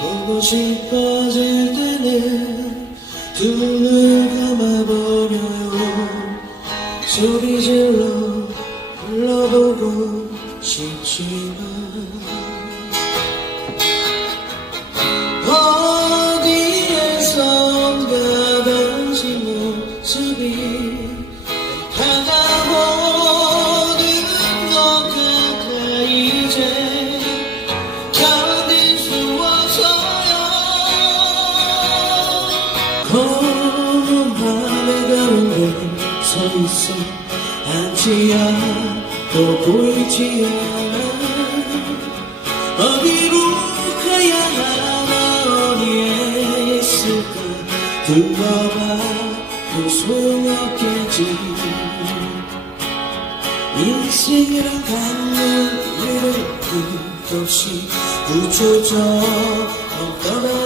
보고 싶어질 때는 두 눈 감아버려요. 소리 질러 불러보고 싶지만 서 있어 한치야 또 보이지 않아. 어디로 가야 하나 어디에 있을까? 둘러봐도 그 소용없겠지. 인생이란 강렬미를 끝없이 구조져 떠나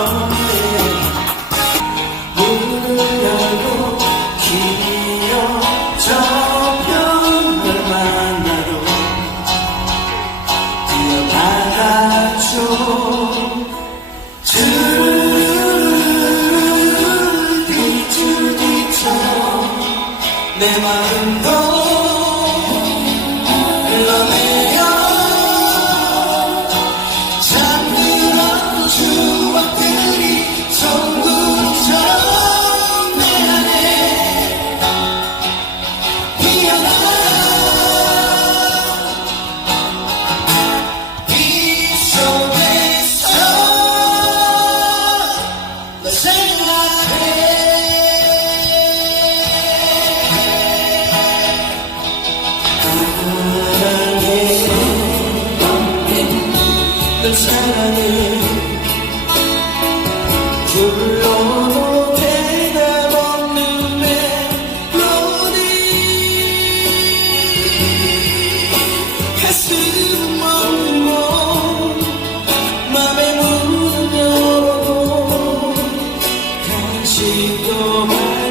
그 널 사랑해 불러도 대답 없는 멜로디 가슴 먹는 몸 맘에 문을 열어도 다시 또 말.